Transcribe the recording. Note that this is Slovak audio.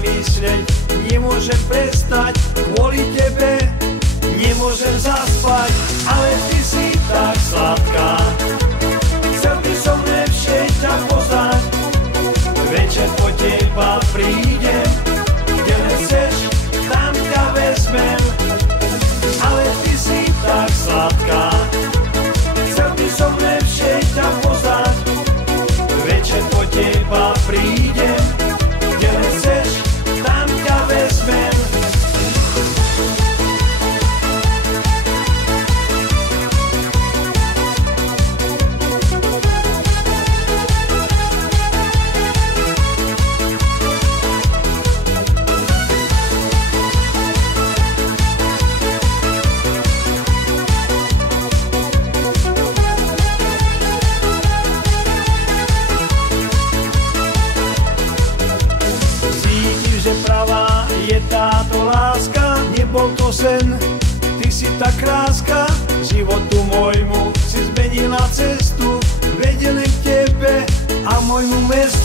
zamyslieť, nemôžem prestať, kvôli tebe nemôžem zaspať, ale ty si tak sladká. Chcel by som lepšie ťa poznať, večer po teba prídem, kde nechceš, tam ťa vezmem, ale ty si tak sladká. Chcel by som lepšie ťa poznať, večer po teba prídem, kde nechceš, tam ťa vezmem. Že pravá je táto láska, nebol to sen, ty si tak kráska, životu môjmu si zmenila cestu, vedie len k tebe a môjmu mestu.